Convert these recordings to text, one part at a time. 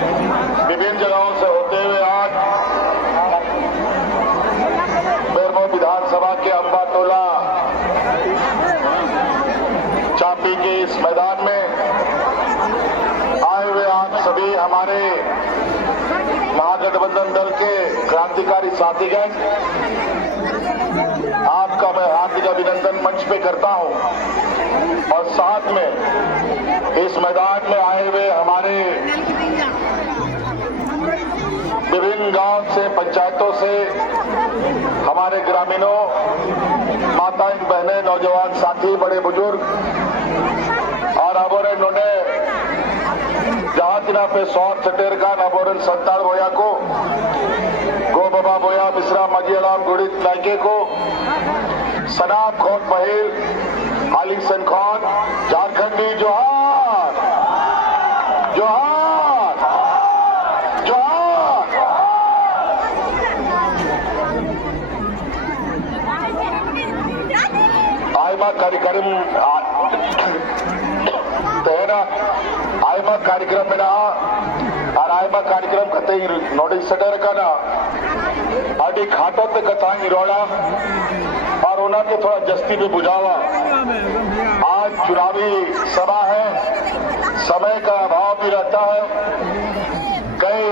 विभिन्न जगहों से होते हुए आज बेरमो विधानसभा के अंबाटोला चापी के इस मैदान में आए हुए आप सभी हमारे महागठबंधन दल के क्रांतिकारी साथीगण, आपका मैं हार्दिक अभिनंदन मंच पे करता हूं और साथ में इस मैदान में आए हुए हमारे विभिन्न गांव से, पंचायतों से हमारे ग्रामीणों, माताएं, बहनें, नौजवान साथी, बड़े बुजुर्ग और अबोरे नोने जहातिना पे सौर छटेर का नबोरन संतान बोया को गो बाबा बोया मिश्रा मगियालाम गुड़ित नायके को सनाब खोट बहिर आली सनखौन झारखंडी जोहार जोहार जोहार। आयमा कार्यक्रम तेरा आयमा कार्यक्रम में ना और आयमा कार्यक्रम कते नोटिस सटर का ना आदि खाटो ते कथांगी रोड़ा और उन्हें के थोड़ा जस्ती पे बुझावा। आज चुनावी सभा है, समय का अभाव भी रहता है, कई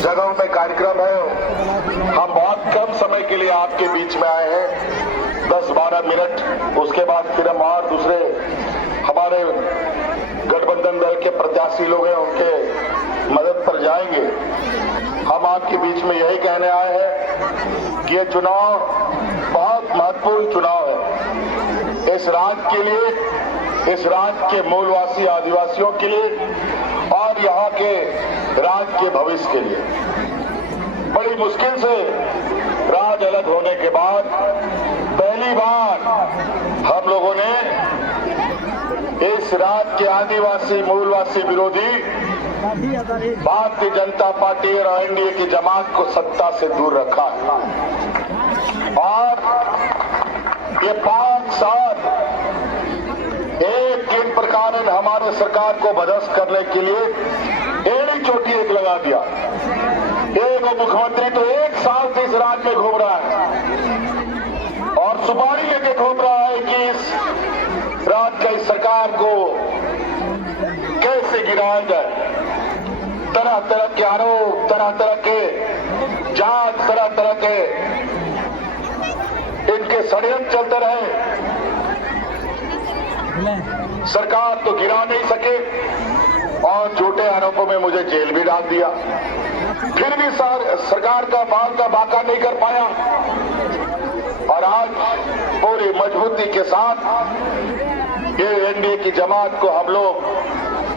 जगहों पे कार्यक्रम है। हम बहुत कम समय के लिए आपके बीच में आए हैं, 10-12 मिनट, उसके बाद फिर हम और दूसरे हमारे गठबंधन दल के प्रत्याशी लोग हैं उनके मदद पर जाएंगे। हम आपके बीच में यही कहने आए हैं कि ये चुनाव बहुत महत्वपूर्ण चुनाव है इस राज्य के लिए, इस राज्य के मूलवासी आदिवासियों के लिए और यहाँ के राज्य के भविष्य के लिए। बड़ी मुश्किल से राज्य अलग होने के बाद पहली बार हम लोगों ने इस राज्य के आदिवासी मूलवासी विरोधी भारतीय जनता पार्टी और एनडीए की जमात को सत्ता से दूर रखा है और ये 5 साल एक प्रकार ने हमारे सरकार को बदस्त करने के लिए एड़ी चोटी एक लगा दिया। एक मुख्यमंत्री तो 1 साल से इस राज्य में घूम रहा है और सुपारी लेके घूम रहा है कि इस राज्य की सरकार को कैसे गिराया जाए। तरह तरह के आरोप, तरह तरह के जांच, तरह तरह के इनके षड्यंत्र चलते रहे, सरकार तो गिरा नहीं सके और झूठे आरोपों में मुझे जेल भी डाल दिया। फिर भी सरकार का माल का बाका नहीं कर पाया और आज पूरी मजबूती के साथ ये एनडीए की जमात को हम लोग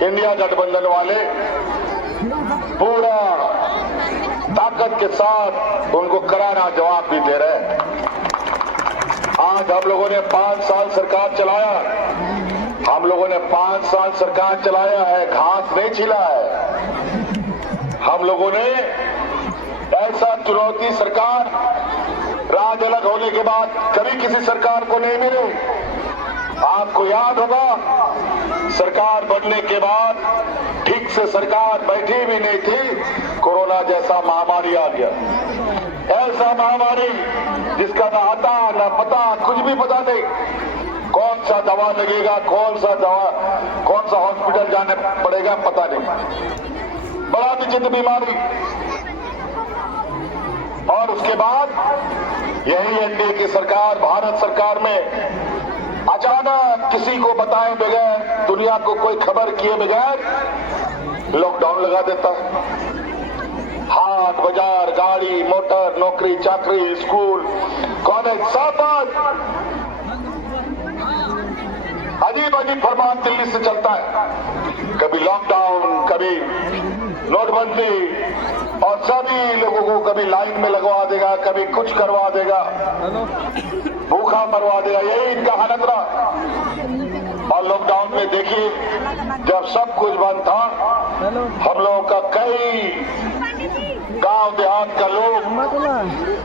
इंडिया गठबंधन वाले पूरा ताकत के साथ उनको करारा जवाब भी दे रहे हैं। आज हम लोगों ने 5 साल सरकार चलाया, हम लोगों ने 5 साल सरकार चलाया है, घास नहीं छिला है। हम लोगों ने ऐसा चुनौती सरकार राज अलग होने के बाद कभी किसी सरकार को नहीं मिली। आपको याद होगा सरकार बनने के बाद ठीक से सरकार बैठी भी नहीं थी, कोरोना जैसा महामारी आ गया। ऐसा महामारी जिसका ना आता ना पता, कुछ भी पता नहीं, कौन सा दवा लगेगा, कौन सा हॉस्पिटल जाने पड़ेगा पता नहीं, बड़ा विचित्र बीमारी। और उसके बाद यही एनडीए की सरकार, भारत सरकार में अचानक किसी को बताए बगैर, दुनिया को कोई खबर किए बगैर लॉकडाउन लगा देता है। हाट बाजार, गाड़ी मोटर, नौकरी चाकरी, स्कूल कॉलेज सब अजीब अजीब फरमान दिल्ली से चलता है। कभी लॉकडाउन, कभी नोटबंदी और सभी लोगों को कभी लाइन में लगवा देगा, कभी कुछ करवा देगा, भूखा मरवा देगा, यही इनका हालत रहा। और लॉकडाउन में देखिए जब सब कुछ बंद था, हम लोगों का कई गांव देहात का लोग,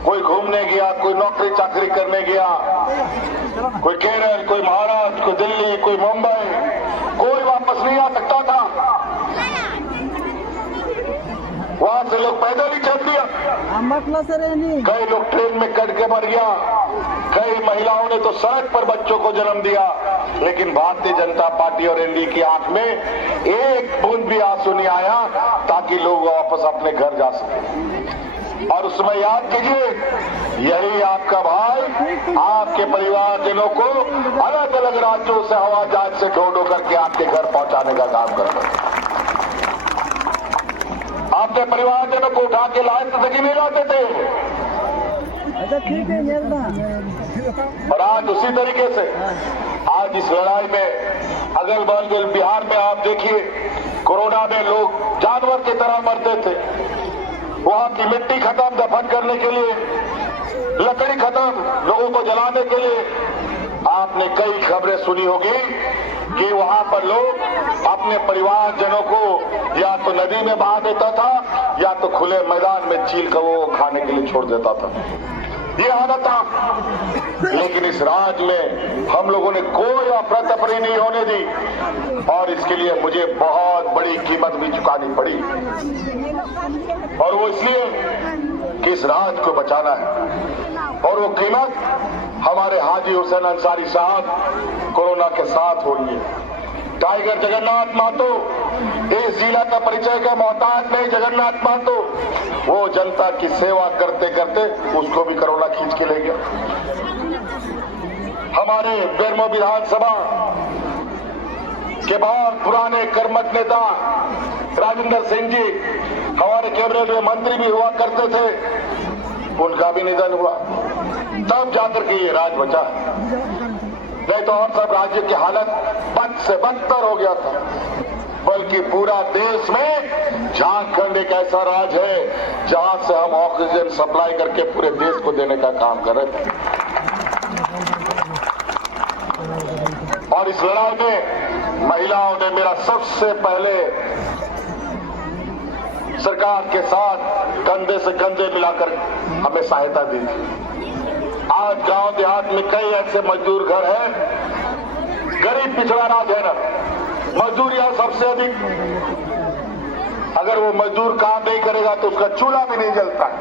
कोई घूमने गया, कोई नौकरी चाकरी करने गया, कोई केरल, कोई महाराष्ट्र, कोई दिल्ली, कोई मुंबई, कोई वापस नहीं आ सकता था। वहां से लोग पैदल ही चल दिया, कई लोग ट्रेन में कट के मर गया, कई महिलाओं ने तो सड़क पर बच्चों को जन्म दिया। लेकिन भारतीय जनता पार्टी और एनडीए की आंख में एक बूंद भी आंसू नहीं आया ताकि लोग वापस अपने घर जा सके। और उसमें याद कीजिए, यही आपका भाई आपके परिवारजनों को अलग अलग राज्यों से हवाई जहाज से ढो करके आपके घर पहुंचाने का काम करता है। आपके परिवारजनों को उठा के लाए तो तक नहीं लाते थे। और आज उसी तरीके से आज इस लड़ाई में अगल बगल बिहार में आप देखिए, कोरोना में लोग जानवर की तरह मरते थे। वहां की मिट्टी खत्म दफन करने के लिए, लकड़ी खत्म लोगों को जलाने के लिए। आपने कई खबरें सुनी होगी कि वहां पर लोग अपने परिवारजनों को या तो नदी में बहा देता था या तो खुले मैदान में चील का वो खाने के लिए छोड़ देता था। ये हालत था। लेकिन इस राज्य में हम लोगों ने कोई अफरा तफरी नहीं होने दी और इसके लिए मुझे बहुत बड़ी कीमत भी चुकानी पड़ी। और वो इसलिए कि इस राज्य को बचाना है और वो कीमत हमारे हाजी हुसैन अंसारी साहब कोरोना के साथ हो रही है। टाइगर जगन्नाथ महतो इस जिला का परिचय का मोहताज नहीं। जगन्नाथ महतो वो जनता की सेवा करते करते उसको भी कोरोना खींच के ले गया। हमारे बेरमो विधानसभा के बहुत पुराने कर्मठ नेता राजेंद्र सिंह जी हमारे कैबिनेट में मंत्री भी हुआ करते थे, उनका भी निधन हुआ। तब जाकर के ये राज बचा, नहीं तो और सब राज्य की हालत बद से बदतर हो गया था। बल्कि पूरा देश में झारखंड एक ऐसा राज्य है जहां से हम ऑक्सीजन सप्लाई करके पूरे देश को देने का काम कर रहे थे। और इस लड़ाई में महिलाओं ने मेरा सबसे पहले सरकार के साथ कंधे से कंधे मिलाकर हमें सहायता दी थी। आज गांव देहात में कई ऐसे मजदूर घर हैं, गरीब पिछड़ा राज्य है ना, मजदूर यहां सबसे अधिक। अगर वो मजदूर काम नहीं करेगा तो उसका चूल्हा भी नहीं जलता है,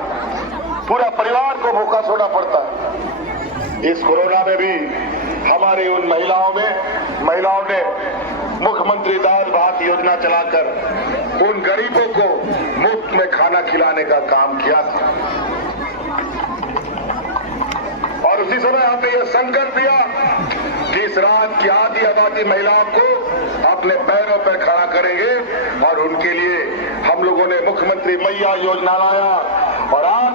पूरा परिवार को भूखा सोना पड़ता है। इस कोरोना में भी हमारी उन महिलाओं ने मुख्यमंत्री दाल भात योजना चलाकर उन गरीबों को मुफ्त में खाना खिलाने का काम किया था। और उसी समय हमने यह संकल्प लिया कि इस राज्य की आधी आबादी महिलाओं को अपने पैरों पर खड़ा करेंगे और उनके लिए हम लोगों ने मुख्यमंत्री मैया योजना लाया और आज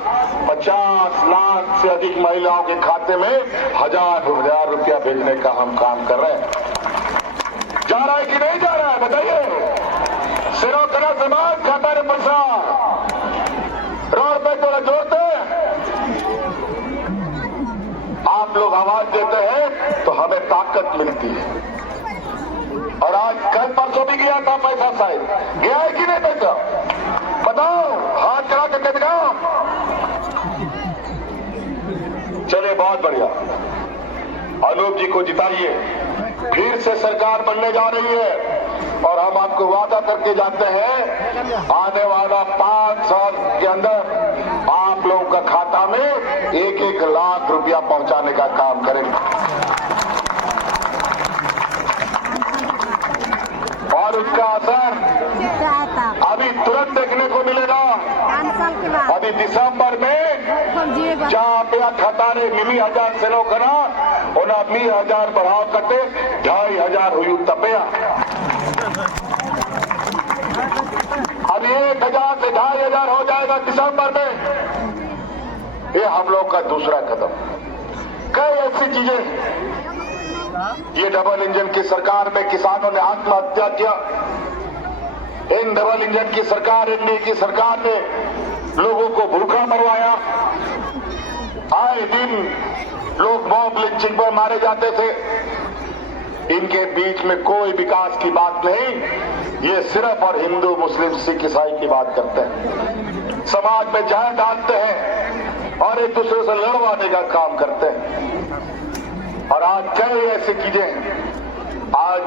50 लाख से अधिक महिलाओं के खाते में हजार रुपया भेजने का हम काम कर रहे हैं। जा रहा है कि नहीं जा रहा है बताइए। सिरों करा समाज खाता रे पैसा रोड पे थोड़ा जोड़ते आप लोग आवाज देते हैं तो हमें ताकत मिलती है। और आज कल परसों भी गया था पैसा, शायद गया है कि नहीं पैसा बताओ, हाथ करा करके दिखाओ। चलिए बहुत बढ़िया, अनूप जी को जिताइए, फिर से सरकार बनने जा रही है और हम आपको वादा करके जाते हैं आने वाला 5 साल के अंदर आप लोगों का खाता में 1-1 लाख रुपया पहुंचाने का काम करेंगे। और उसका असर अभी तुरंत देखने को मिलेगा। अभी दिसंबर में जहाँ पे खतारे 1000 से लोग करा उन्हें 1000 बढ़ाव करते 2500 हुई तपया। अभी 1000 से 2500 हो जाएगा दिसंबर में। ये हम लोग का दूसरा कदम। कई ऐसी चीजें, ये डबल इंजन की सरकार में किसानों ने आत्महत्या किया। इन डबल इंजन की सरकार, एनडीए की सरकार ने लोगों को भूखा मरवाया। आए दिन लोग मॉब लिंचिंग पर मारे जाते थे। इनके बीच में कोई विकास की बात नहीं, ये सिर्फ और हिंदू मुस्लिम सिख ईसाई की बात करते हैं। समाज में जहर डालते हैं और एक दूसरे से लड़वाने का काम करते हैं। और आज कई ऐसी चीजें हैं। आज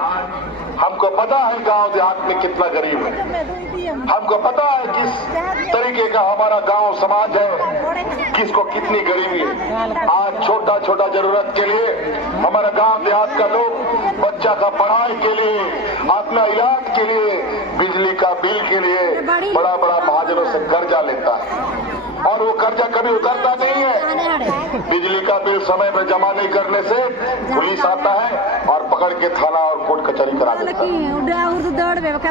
हमको पता है गांव देहात में कितना गरीब है, हमको पता है किस तरीके का हमारा गांव समाज है, किसको कितनी गरीबी है। आज छोटा छोटा जरूरत के लिए हमारा गांव देहात का लोग बच्चा का पढ़ाई के लिए, अपना इलाज के लिए, बिजली का बिल के लिए बड़ा बड़ा महाजनों से कर्जा लेता है और वो कर्जा कभी उतरता नहीं है। बिजली का बिल समय पर जमा नहीं करने से पुलिस आता है और पकड़ के थाना और कोर्ट कचहरी करा देता है।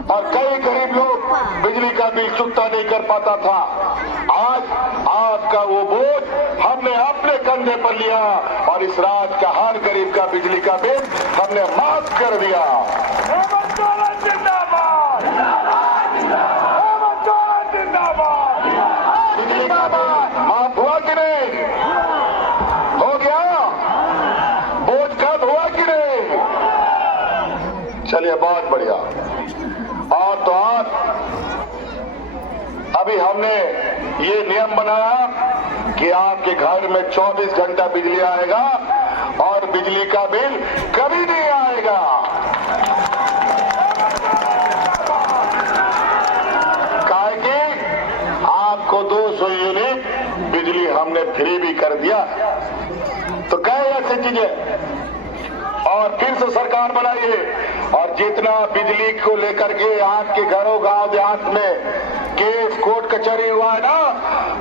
और कई गरीब लोग बिजली का बिल चुकता नहीं कर पाता था। आज आपका वो बोझ हमने अपने कंधे पर लिया और इस राज्य का हर गरीब का बिजली का बिल हमने माफ कर दिया। माफ हुआ कि नहीं? हो गया? बोझ कम हुआ कि नहीं? चलिए, बहुत बढ़िया। और तो और अभी हमने ये नियम बनाया कि आपके घर में 24 घंटा बिजली आएगा और बिजली का बिल कभी नहीं आएगा। आपको 200 यूनिट बिजली हमने फ्री भी कर दिया। तो क्या ऐसी चीजें और फिर से सरकार बनाइए और जितना बिजली को लेकर के आपके घरों गांव देहात में केस कोर्ट कचहरी हुआ है ना,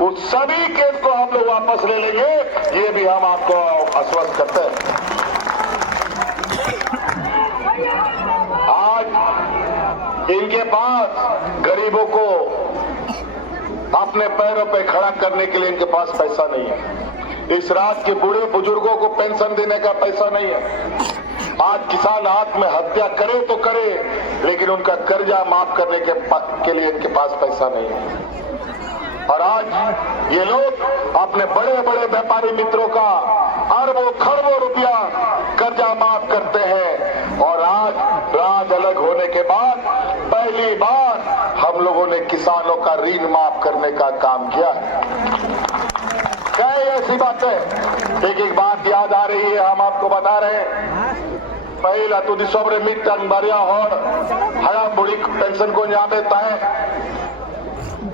उस सभी केस को हम लोग वापस ले लेंगे। ये भी हम आपको आश्वस्त करते हैं। आज इनके पास गरीबों को अपने पैरों पे खड़ा करने के लिए इनके पास पैसा नहीं है। इस राज्य के बूढ़े बुजुर्गों को पेंशन देने का पैसा नहीं है। आज किसान आत्महत्या करे तो करे, लेकिन उनका कर्जा माफ करने के लिए इनके पास पैसा नहीं है। और आज ये लोग अपने बड़े बड़े व्यापारी मित्रों का अरबों खरबों रुपया कर्जा माफ करते हैं। और आज राज अलग होने के बाद पहली बार हम लोगों ने किसानों का ऋण माफ करने का काम किया है। कई ऐसी बातें, एक एक बात याद आ रही है, हम आपको बता रहे हैं। पहला तो दिसोबरे मिट्टन बरिया और हया बुढ़ी पेंशन को न्यामे ताए,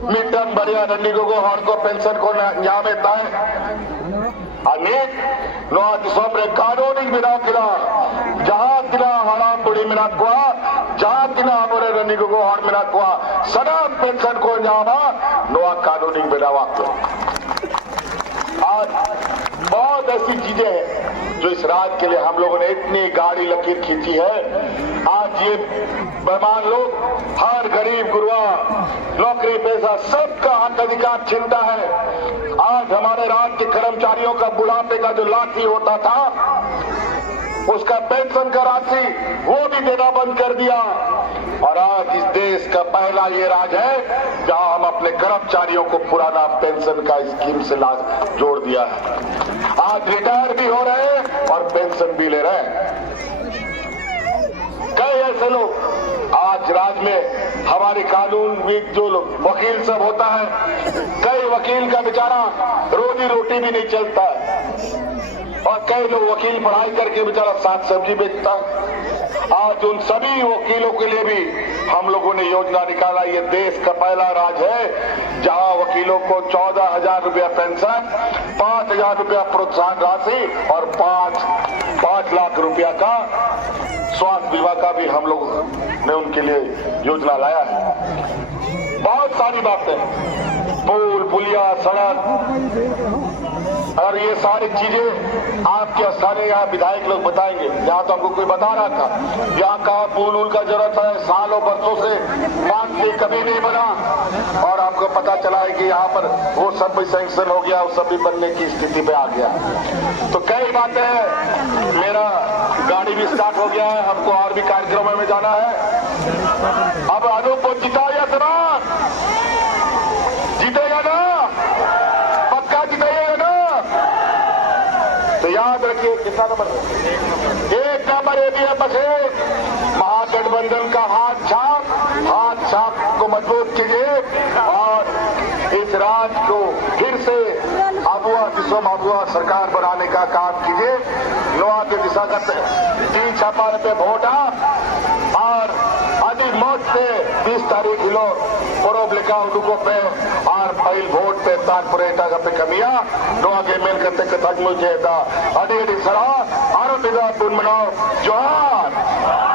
मिट्टन बरिया रंडी को हर को पेंशन को न्यामे ताए अनेक नोआ दिसोबरे कानूनी बिना किला जहां तिना हराम बुढ़ी मिना कुआ जहां तिना हमारे रंडी को हर मिना कुआ सदा पेंशन को न्यामा नोआ कानूनी बिना वाक्य। आज बहुत ऐसी चीजें हैं जो इस राज्य के लिए हम लोगों ने इतनी गाड़ी लकीर खींची है। आज ये बेईमान लोग हर गरीब गुरुआ नौकरी पैसा सबका हक अधिकार छीनता है। आज हमारे राज्य के कर्मचारियों का बुढ़ापे का जो लाठी होता था, उसका पेंशन का राशि वो भी देना बंद कर दिया। और आज इस देश का पहला ये राज्य है जहां हम अपने कर्मचारियों को पुराना पेंशन का स्कीम से लाभ जोड़ दिया है। आज रिटायर भी हो रहे हैं और पेंशन भी ले रहे हैं। कई ऐसे लोग आज राज्य में हमारे कानून भी जो वकील सब होता है, कई वकील का बेचारा रोजी रोटी भी नहीं चलता है और कई लोग वकील पढ़ाई करके बेचारा साग सब्जी बेचता है। आज उन सभी वकीलों के लिए भी हम लोगों ने योजना निकाला। ये देश का पहला राज्य है जहां वकीलों को 14,000 रुपया पेंशन, 5,000 रुपया प्रोत्साहन राशि और 5 लाख रुपया का स्वास्थ्य बीमा का भी हम लोग ने उनके लिए योजना लाया है। बहुत सारी बातें, पुल पुलिया सड़क और ये सारी चीजें आपके स्थानीय यहाँ विधायक लोग बताएंगे। यहाँ तो हमको कोई बता रहा था यहाँ कहा पुल उल का जरूरत है, सालों बरसों से मांग के कभी नहीं बना और आपको पता चला है कि यहाँ पर वो सब भी सैंक्शन हो गया, वो सब भी बनने की स्थिति पे आ गया। तो कई बातें हैं। मेरा गाड़ी भी स्टार्ट हो गया है, हमको और भी कार्यक्रमों में जाना है। अब अनूप को जिताया समान जीतेगा ना, पक्का जीतेगा ना। तो याद रखिए कितना नंबर, 1 नंबर एबीएम है। महागठबंधन का हाथ छाप को मजबूत कीजिए और इस इस राज्य को फिर से आबुआ दिसोम आबुआ सरकार बनाने का काम कीजिए। नोआ के दिशागत 3 छापा पे वोट और अधिक मौत पे 20 तारीख हिलो परोब लिखा उनको पे और पहल वोट पे तानपुरे टागा पे कमिया नोआ के मेन करते कथक मुझे दा अडी सरा आरोपिता पुन मनाओ जोहार।